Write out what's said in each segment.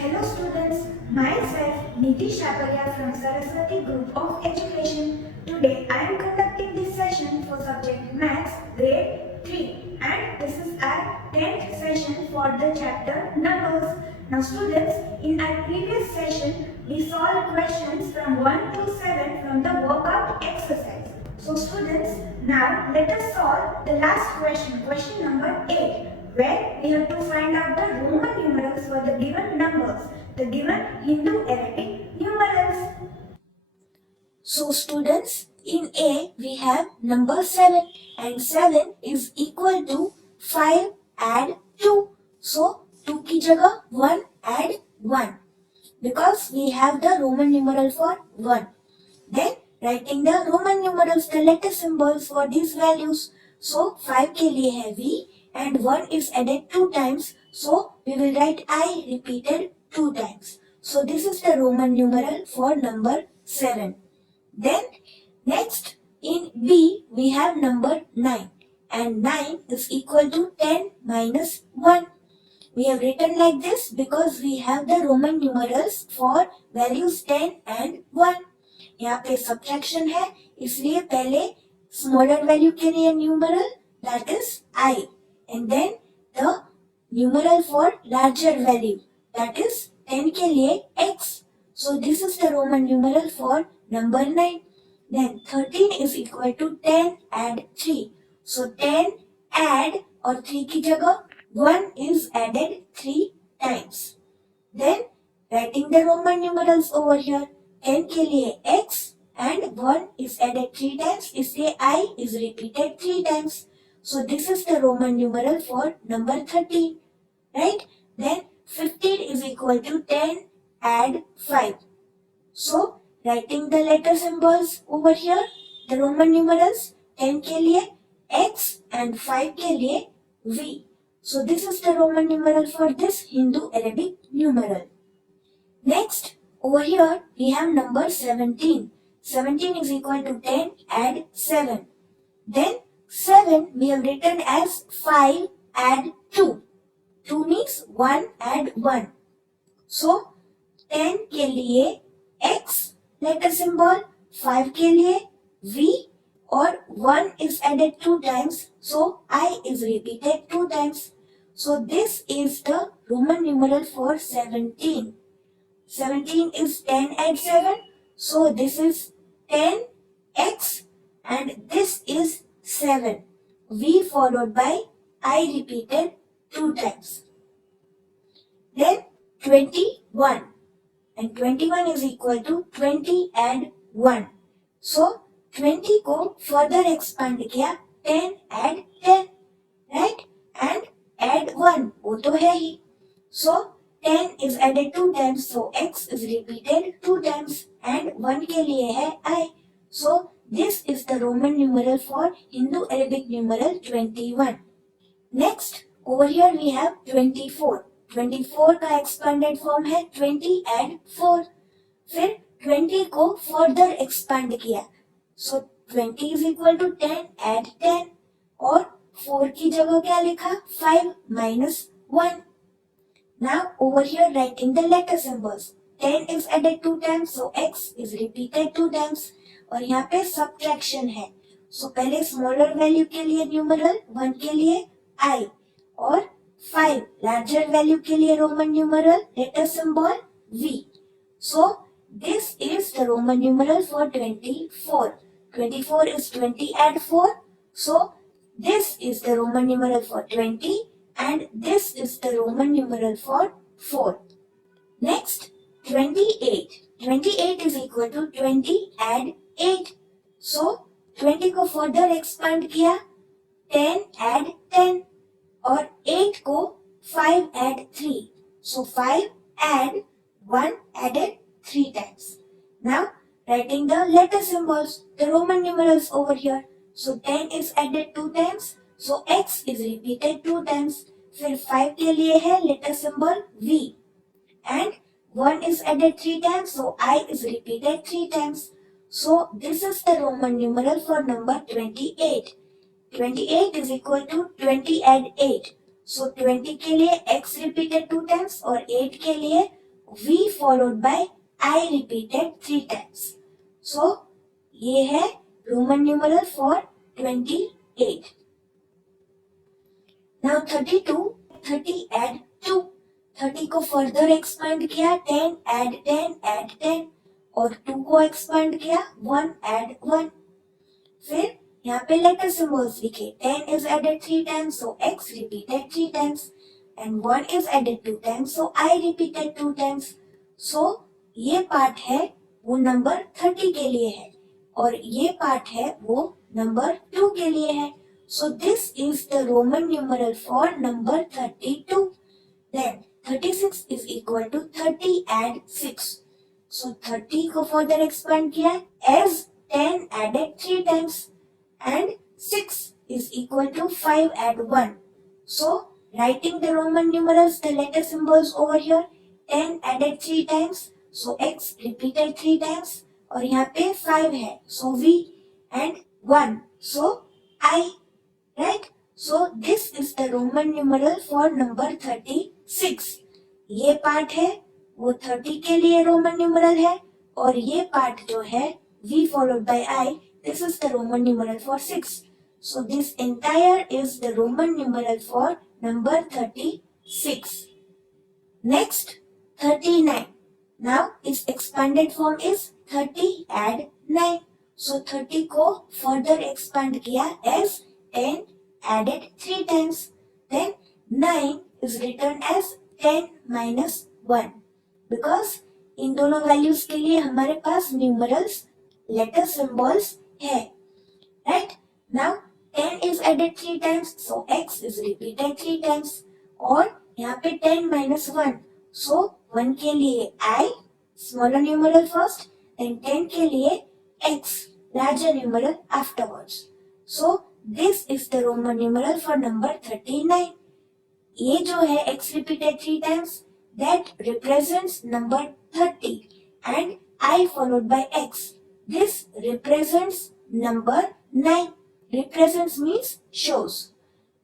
Hello students, myself Nidhi Shaparia from Saraswati Group of Education. Today I am conducting this session for subject Maths grade 3 and this is our 10th session for the chapter Numbers. Now students, in our previous session we solved questions from 1 to 7 from the workout exercise. So students, now let us solve the last question, question number 8, where we have to find out the Roman numerals for the given numbers, the given Hindu-Arabic numerals. So students, in A we have number 7 and 7 is equal to 5 add 2. So 2 की जगह 1 add 1 because we have the Roman numeral for 1. Then writing the Roman numerals, the letter symbols for these values. So 5 के लिए है V and 1 is added 2 times. So we will write I repeated 2 times. So this is the Roman numeral for number 7. Then next in B we have number 9 and 9 is equal to 10 minus 1. We have written like this because we have the Roman numerals for values 10 and 1. यहाँ पे subtraction है इसलिए पहले smaller value के लिए numeral that is I and then the numeral for larger value that is 10 के लिए X. So this is the Roman numeral for number 9. Then 13 is equal to 10 add 3. So 10 add और 3 की जगह 1 is added 3 times. Then writing the Roman numerals over here. 10 के लिए X and 1 is added 3 times इसलिए I is repeated 3 times. So this is the Roman numeral for number 13, right? Then 15 is equal to 10 add 5. So writing the letter symbols over here, the Roman numerals 10 के लिए X and 5 के लिए V. So this is the Roman numeral for this Hindu-Arabic numeral. Next, over here we have number 17. 17 is equal to 10 add 7. Then 7 we have written as 5 add 2. 2 means 1 add 1. So 10 के लिए X letter symbol, 5 के लिए V और 1 is added 2 times. So I is repeated 2 times. So this is the Roman numeral for 17. 17 is 10 add 7. So this is 10x and this is 7. V followed by I repeated 2 times. Then 21 and 21 is equal to 20 add 1. So 20 को further expand किया 10 add 10, right? And add 1 वो तो है ही. So 10 is added 2 times, so X is repeated 2 times and 1 के लिए है I. So this is the Roman numeral for Hindu-Arabic numeral 21. Next, over here we have 24. 24 का expanded form है 20 add 4. फिर 20 को further expand किया. So 20 is equal to 10 add 10 और 4 की जगह क्या लिखा 5 minus 1. Now over here writing the letter symbols. 10 is added 2 times, so X is repeated 2 times. और यहाँ पे subtraction है. So पहले smaller value के लिए numeral, 1 के लिए I और 5 larger value के लिए Roman numeral, letter symbol V. So this is the Roman numeral for 24. 24 is 20 add 4. So this is the Roman numeral for 20. And this is the Roman numeral for 4. Next, 28. 28 is equal to 20 add 8. So, 20 को further expand किया 10 add 10 और 8 को 5 add 3. So, 5 add 1 added 3 times. Now, writing the letter symbols, the Roman numerals over here. So, 10 is added 2 times. So X is repeated 2 times. फिर 5 के लिए है letter symbol V and 1 is added 3 times, so I is repeated 3 times. So this is the Roman numeral for number 28. 28 is equal to 20 add 8. So 20 के लिए X repeated 2 times और 8 के लिए v followed by I repeated 3 times. So ये है Roman numeral for 28. Now 32, 30 add 2. 30 को further expand किया 10 add 10 add 10 और 2 को expand किया 1 add 1. फिर यहाँ पे letter symbols लिखे 10 is added 3 times so x repeated 3 times and 1 is added 2 times so I repeated 2 times. So ये पार्ट है वो नंबर 30 के लिए है और ये पार्ट है वो नंबर 2 के लिए है. So this is the Roman numeral for number 32. Then 36 is equal to 30 add 6. So 30 को further expand किया as 10 added 3 times and 6 is equal to 5 add 1. So writing the Roman numerals, the letter symbols over here, 10 added 3 times, so x repeated 3 times और यहाँ पे 5 है, so v and 1, so I, right? So this is the Roman numeral for number 36. ये part है वो 30 के लिए Roman numeral है और ये पार्ट जो है v followed by I, this is the Roman numeral for 6. So this entire is the Roman numeral for number 36. Next 39. Now its expanded form is 30 add 9. So 30 को further expand किया as 10 added 3 times. Then 9 is written as 10 minus 1 because इन दोनों values के लिए हमारे पास numerals letter symbols है, right? Now 10 is added 3 times so x is repeated 3 times और यहाँ पे 10 minus 1 so 1 के लिए I smaller numeral first and 10 के लिए x larger numeral afterwards. So this is the Roman numeral for number 39. ये जो है x repeated 3 times that represents number 30 and I followed by x. This represents number 9. Represents means shows.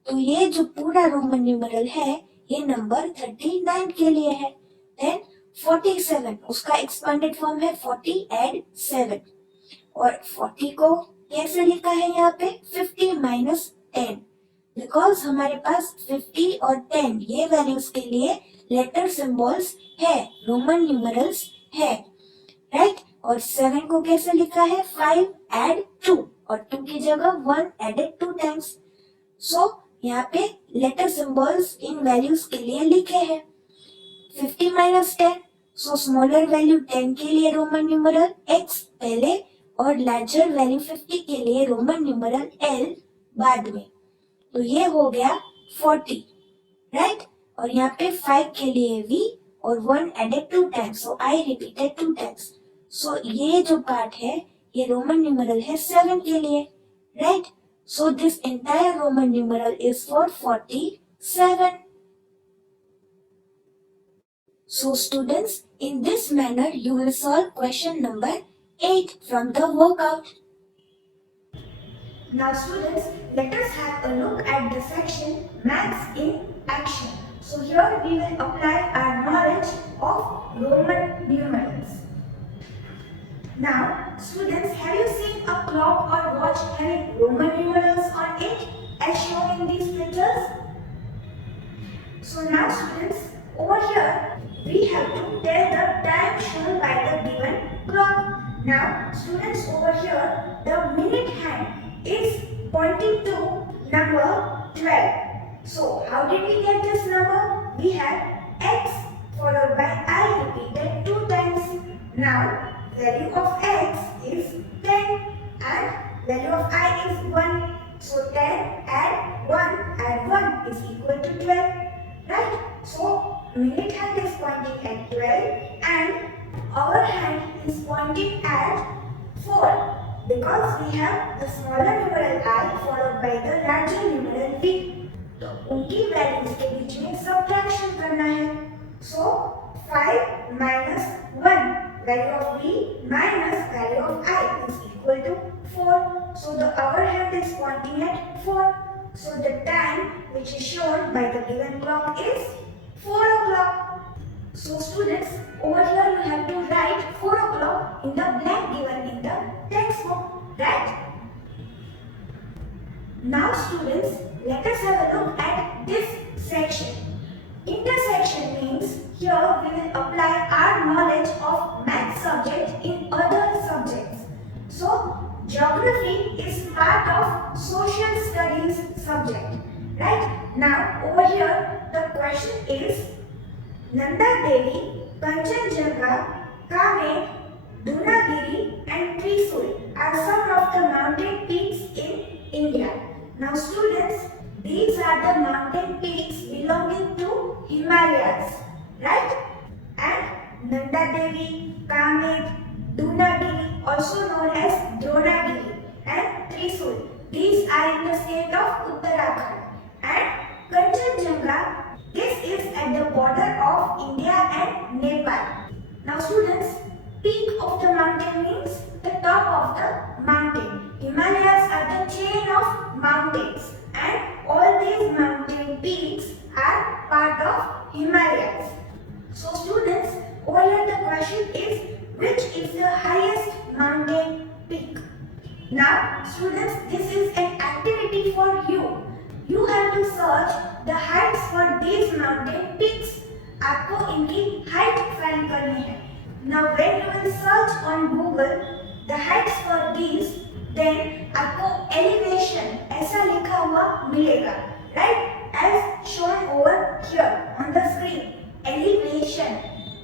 तो ये जो पूरा Roman numeral है ये number 39 के लिए है. Then 47 उसका एक्सपांडेड फॉर्म है 40 add 7 और 40 को कैसे लिखा है यहाँ पे 50 minus 10 बिकॉज हमारे पास 50 और 10 ये वैल्यूज के लिए लेटर सिंबल्स है, रोमन न्यूमरल्स है, राइट? और 7 को कैसे लिखा है 5 add 2 और 2 की जगह 1 added 2 times. सो यहाँ पे लेटर सिंबल्स इन वैल्यूज के लिए लिखे हैं 50 minus 10 सो स्मॉलर वैल्यू 10 के लिए रोमन न्यूमरल x पहले और लार्जर वैल्यू 50 के लिए रोमन न्यूमरल l बाद में. तो ये हो गया 40, राइट? और यहाँ पे 5 के लिए v और 1 added 2 times so I repeated 2 times. सो ये जो पार्ट है ये रोमन न्यूमरल है 7 के लिए, right? So this entire Roman numeral is for 47. So students, in this manner you will solve question number 8 from the workout. Now students, let us have a look at the section Maths in Action. So here we will apply our knowledge of Roman numerals. Now students, have you seen a clock or watch having Roman numerals on it as shown in these pictures? So now students, over here we have to tell the time shown by the given clock. Now students, over here the minute hand is pointing to number 12. So how did we get this number? We have x followed by I repeated 2 times. Now value of x is 10 and value of I is 1. So 10 add 1 add 1 is equal to 12. Right? So minute hand is pointing at 12 and our hand is pointing at 4 because we have the smaller numeral I followed by the larger numeral v. तो उनकी values के बीच में subtraction करना है. So 5 minus 1 value of v minus value of I is equal to 4. So the our hand is pointing at 4. So the time which is shown by the given clock is 4 o'clock. So students, over here you have to write 4 o'clock in the blank given in the textbook, right? Now students, let us have a look at this section. Intersection means here we will apply our knowledge of math subject in other subjects. So geography is part of social studies subject, right? Now over here the question is Nanda Devi, Kanchenjunga, Kamed, Dunagiri and Trisul are some of the mountain peaks in India. Now students, these are the mountain peaks belonging to Himalayas, right? And Nanda Devi, Kamed, Dunagiri, also known as Dronagiri, and Trisul. These are in the state of Uttarakhand. And Kanchenjunga, this is at the border of India and Nepal. Now students, peak of the mountain means the top of the mountain. Himalayas are the chain of mountains and all these mountain peaks are part of Himalayas. So students, over here the question is, which is the highest mountain peak? Now students, this is an activity for you. You have to search the heights for these mountain peaks. आपको इनकी height find करनी है. Now when you will search on Google the heights for these, then आपको elevation ऐसा लिखा हुआ मिलेगा, right? As shown over here on the screen. Elevation.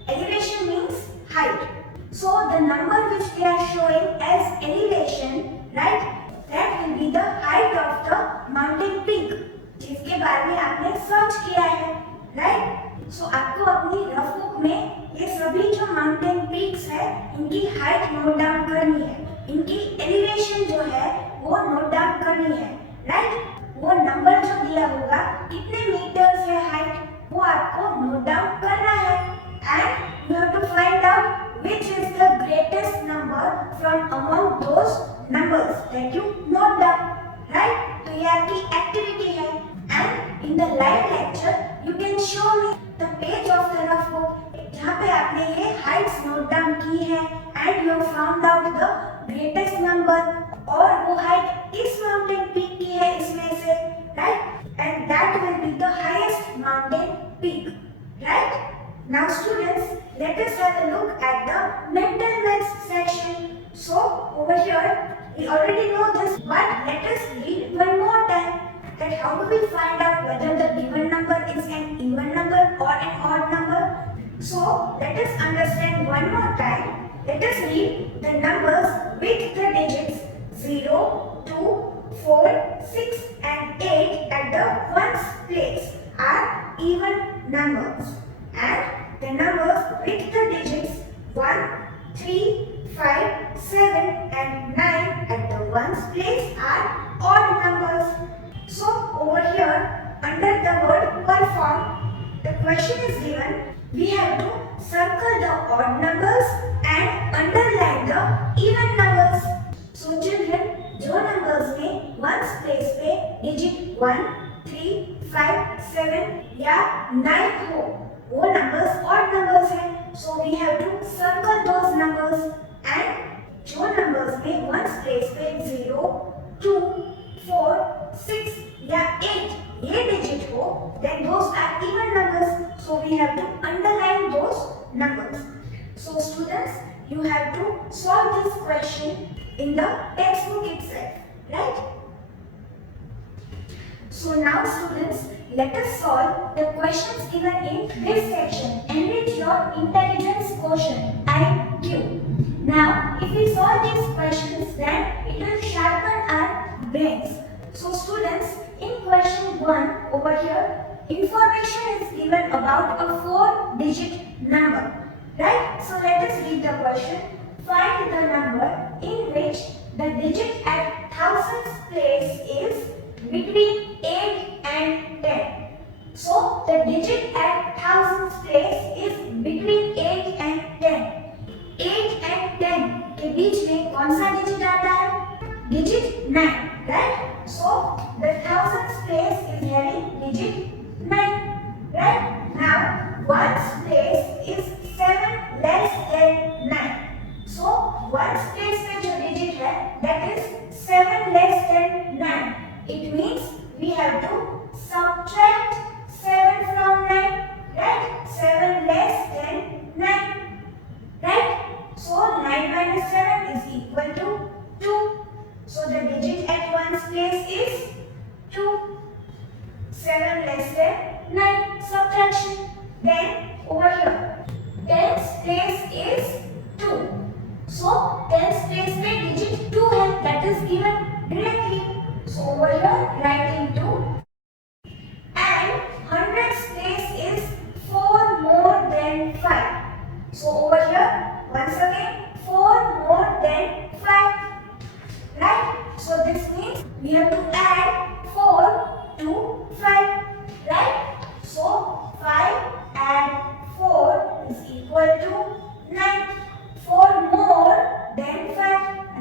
Elevation means height. So the number which they are showing as elevation, right? That will be the height of the mountain peak जिसके बारे में आपने search किया है, right? So आपको अपनी rough book में ये सभी जो माउंटेन पीक्स है इनकी हाइट नोट डाउन करनी है, इनकी एलिवेशन जो है वो नोट डाउन करनी है, राइट? वो नंबर जो दिया होगा कितने मीटर्स है हाइट वो आपको नोट डाउन करना है and you have to find out which is the greatest number from among those numbers that you note down, right? तो ये आपकी एक्टिविटी है and in the live lecture you can show me the page of the rough book जहाँ पे आपने ये heights note down की है and you have found out the greatest number और वो height किस mountain peak की है इसमें से, right? And that will be the highest mountain peak, right? Now students, let us have a look at the mental maths section. So over here, we already know this, but let us read one more time that how do we find out whether the given number is an even number or an odd number. So let us understand one more time. Let us read the numbers with the digits 0, 2, 4, 6 and 8 at the ones place are even numbers. And the numbers with the digits 1, 3, 5, 7 and 9 at the ones place are odd numbers. So over here under the word perform, the question is given. We have to circle the odd numbers and underline the even numbers. So children, जो numbers में ones place पे digit 1, 3, 5, 7 या 9 हो वो numbers odd numbers हैं, so we have to circle those numbers and जो numbers में ones place पे 0, 2, 4, 6 या 8 ये digit हो, then those are even numbers, so we have to underline those numbers. So students, you have to solve this question in the textbook itself, right? So now students, let us solve the questions given in this section. Enrich your intelligence quotient, IQ. Now, if we solve these questions, then it will sharpen our brains. So students, in question 1 over here, information is given about a 4-digit number. Right? So let us read the question. Find the number in which the digit at thousands place is between 8 and 10. So the digit at thousands place is between 8 and 10. 8 and 10 के बीच में कौन सा digit आता है? Digit 9, right? So the thousands place is having digit 9, right? Now ones place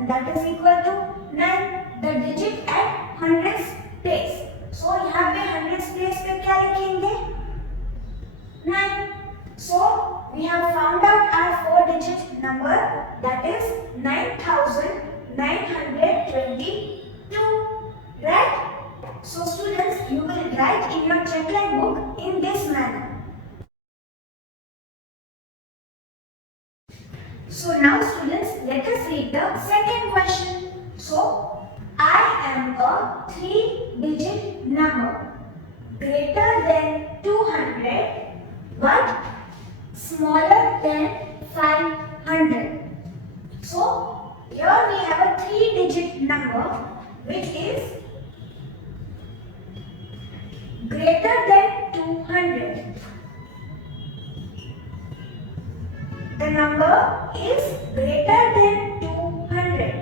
that is equal to 9, the digit at hundredth place. So यहाँ पे hundredth place पे क्या लिखेंगे? 9. So we have found out our 4-digit number, that is 9,922. Right? So students, you will write in your checkline book in this manner. So now students, let us read the second question. So, I am a 3-digit number greater than 200 but smaller than 500. So, here we have a 3-digit number which is greater than 200. The number is greater than 200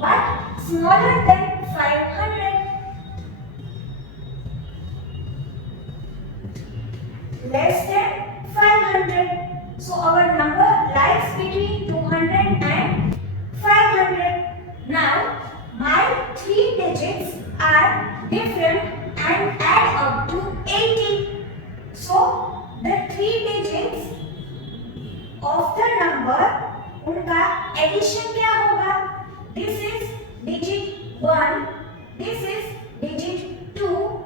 but smaller than 500. Less than 500. So our number lies between 200 and 500. Now my 3 digits are different and add up to 80. So the 3 digits of the number, उनका addition क्या होगा? This is digit 1, this is digit 2,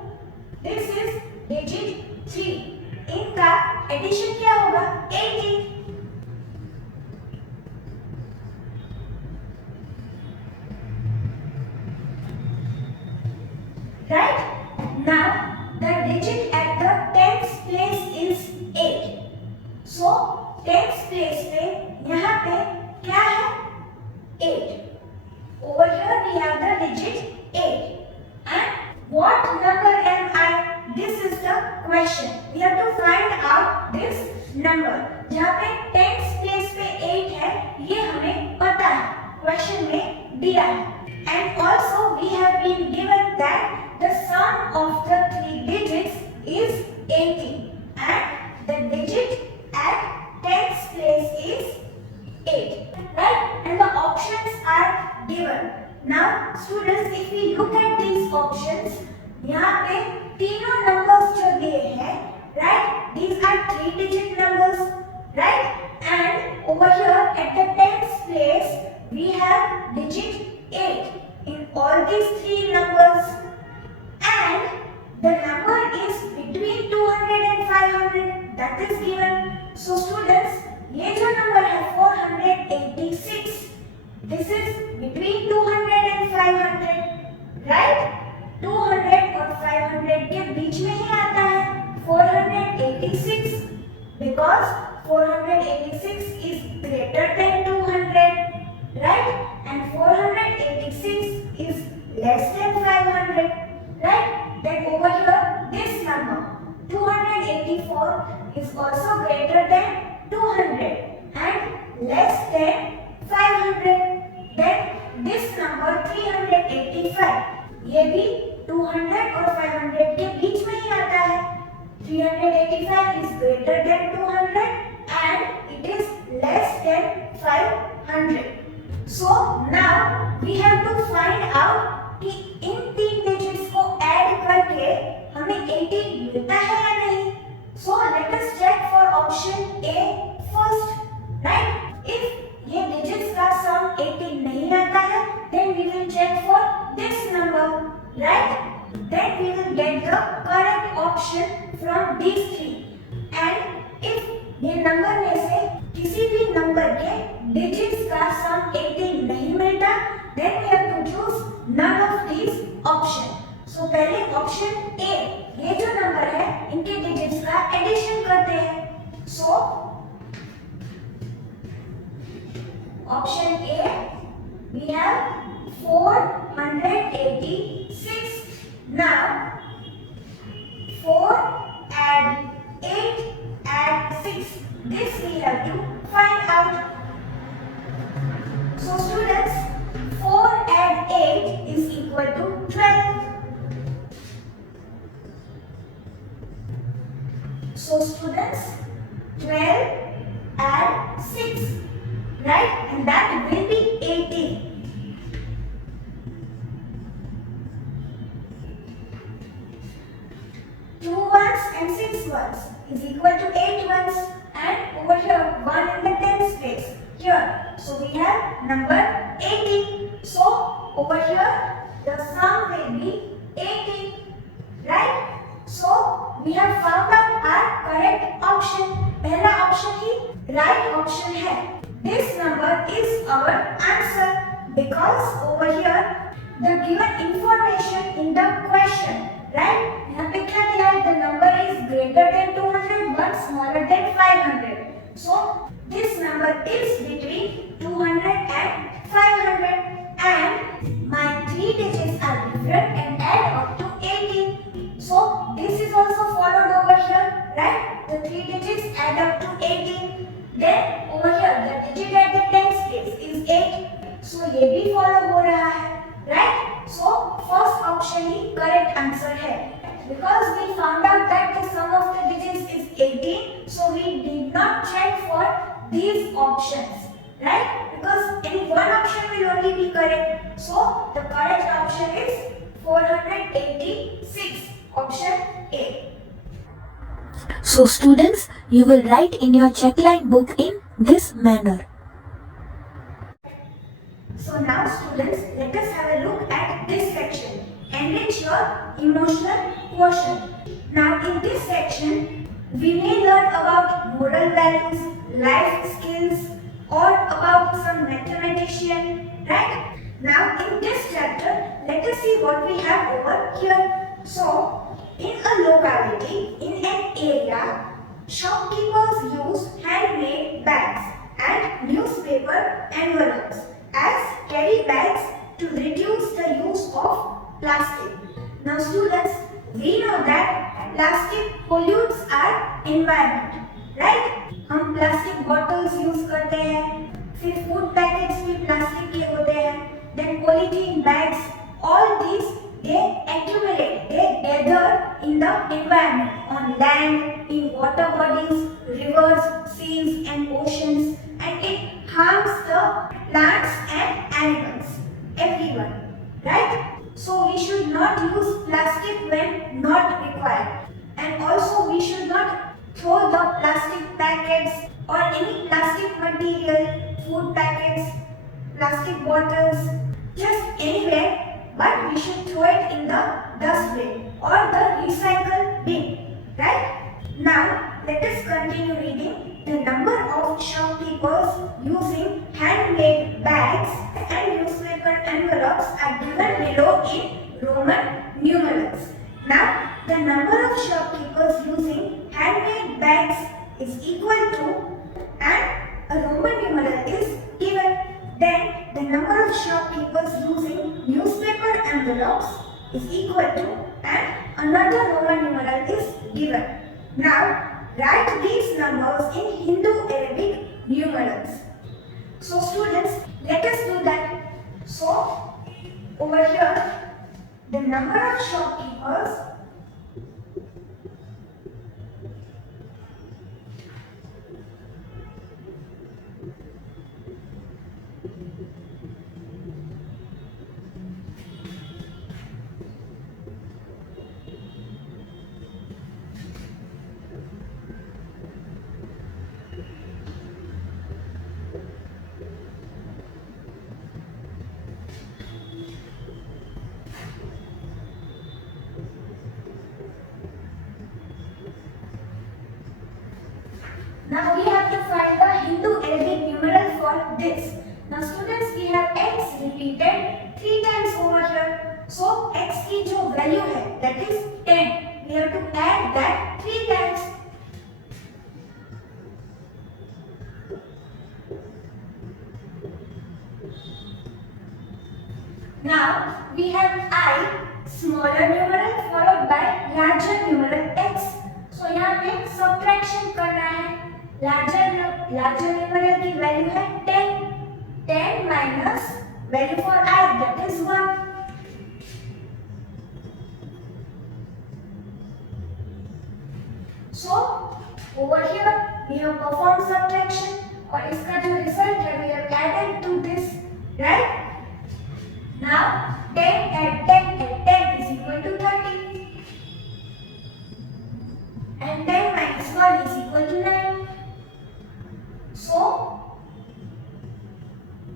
this is digit 3. इनका addition क्या होगा? 80. Right? Now the digit at the 10th place is 8. So 10th place पे यहाँ पे क्या है? 8. Over here we have the digit 8. And what number am I? This is the question. We have to find out this number. जहाँ पे 10th place पे 8 है, ये हमें पता है, question में दिया है. And also we have been given that the sum of the 3 digits is 80. And the digit at 10th place is 8, right? And the options are given. Now students, if we look at these options, यहाँ पे तीनों numbers जो दिए हैं, right? These are 3-digit numbers, right? And over here at the 10th place we have digit 8 in all these 3 numbers, and the number is between 200 and 500, that is given. So students, ये जो number है 486, this is between 200 and 500, right? 200 और 500 के बीच में ही आता है 486, because 486 is greater than 200, right? And 486 is less than 500, right? Then over here, this number 284 is also greater than 200 and less than 500. Then this number 385, ये भी 200 और 500 के बीच में ही आता है. 385 is greater than 200 and it is less than 500. So now we have to find out कि इन 3 digits को add करके हमें 80 मिलता है या नहीं. So let us check for option A first, right? If ये digits का sum 80 नहीं आता है, then we will check for this number, right? Then we will get the correct option from these 3. And if ये number में से किसी भी number के digits का sum 80 नहीं मिलता, then we have to choose none of these options. So पहले option A, ये जो number है इनके digits का addition करते हैं. So option A, we have 486. Now 4 add 8 add 6. This we have to find out. So students, 4 add 8 is equal to 12. So students, 12 add 6, right? And that will be 18. 1 in the tens place here. So we have number 18. So over here the sum will be 18, right? So we have found out our correct option. पहला option ही right option है. This number is our answer because over here the given information in the question, right? यहाँ पे क्या दिया है? The number is greater than 200 but smaller than 500. So this number is between 200 and 500 and my 3 digits are different and add up to 18. So this is also followed over here, right? The 3 digits add up to 18. Then over here the digit at the tens place is 8. So ये भी follow हो रहा है, right? So first option ही correct answer है. Because we found out that the sum of the digits is 18, so we did not check for these options, right? Because any one option will only be correct. So the correct option is 486, option A. So students, you will write in your checkline book in this manner. So now students, let us have a look at this section. Enrich your emotional quotient. Now in this section, we may learn about moral values, life skills, or about some mathematician, right? Now in this chapter, let us see what we have over here. So, in a locality, in an area, shopkeepers use handmade bags and newspaper envelopes as carry bags to reduce the use of plastic. Now students, we know that plastic pollutes our environment, right? हम plastic bottles use करते हैं, फिर food packets भी plastic के होते हैं, then polythene bags, all these they accumulate, they gather in the environment, on land, in water bodies, rivers, seas and oceans, and it harms the plants and animals, everyone, right? So we should not use plastic when not required, and also we should not throw the plastic packets or any plastic material, food packets, plastic bottles, just anywhere, but we should throw it in the dustbin or the recycle bin, right? Now let us continue reading. The number of shopkeepers using handmade bags and newspaper envelopes are given below in Roman numerals. Now the number of shopkeepers using handmade bags is equal to, and a Roman numeral is given. Then the number of shopkeepers using newspaper envelopes is equal to, and another Roman numeral is given. Now write these numbers in Hindu-Arabic numerals. So students, let us do that. So over here, the number of shopkeepers Now we have to find the Hindu-Arabic numeral for this. Now students, we have x repeated 3 times over here. So x की जो value है, that is 10. We have to add that 3 times. Now we have I, smaller numeral followed by larger numeral x. So यहाँ पे subtraction करना है. Larger numeral की value है 10. 10 minus value for I, that is 1. So over here we have performed subtraction और इसका जो result है we have added to this, right? Now 10 add 10 add 10 is equal to 30. And 10 minus 1 is equal to 9. So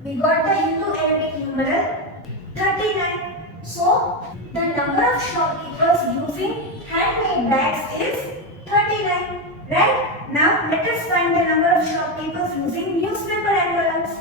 we got the Hindu-Arabic numeral 39. So the number of shopkeepers using handmade bags is 39. Right? Now let us find the number of shopkeepers using newspaper envelopes.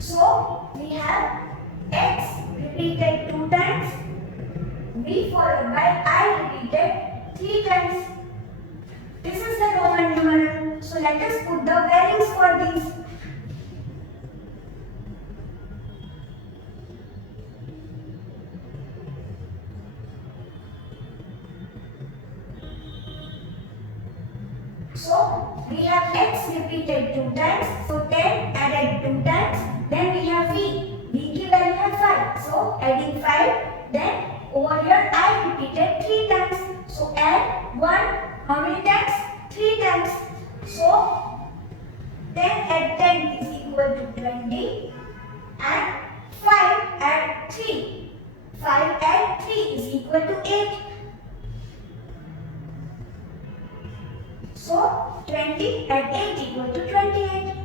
So we have X repeated 2 times, B followed by I repeated 3 times. This is the Roman numeral. So let us put the values for these. So we have X repeated 2 times, so 10 added 2 times. Then we have V. V की value है 5, so adding 5. Then over here I repeated 3 times, so add 1. How many times? 3 times. So 10 add 10 is equal to 20, and 5 add 3. 5 add 3 is equal to 8. So 20 add 8 equal to 28.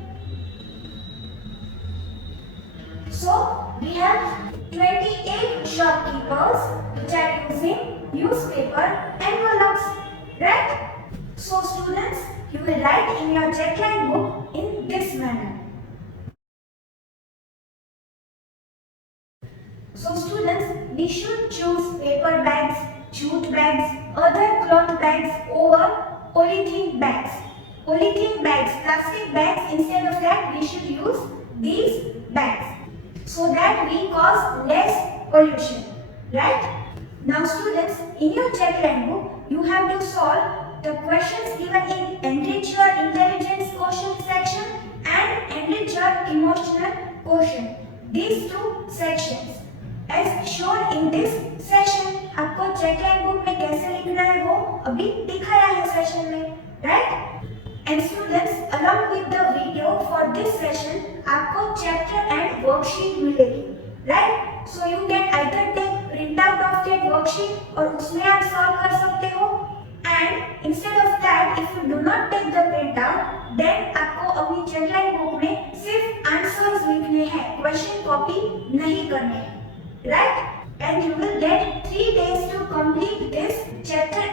So we have 28 shopkeepers which are using newspaper envelopes, right? So students, you will write in your checkline book in this manner. So students, we should choose paper bags, jute bags, other cloth bags over polythene bags. Polythene bags, plastic bags, instead of that we should use these bags so that we cause less pollution, right? Now students, in your checkline book, you have to solve the questions given in Enrich Your Intelligence quotient section and Enrich Your Emotional quotient. These two sections. As shown in this session, आपको चेकलाइन book में कैसे लिखना है वो अभी दिखाया है session में, right? And students, along with the video for this session, आपको chapter and worksheet मिलेगी, right? So you can either take print out of that worksheet और उसमें आप solve कर सकते हो, and instead of that, if you do not take the print out, then आपको अपनी चेकलाइन बुक में सिर्फ answers लिखने हैं, question copy नहीं करने हैं, right? And you will get 3 days to complete this chapter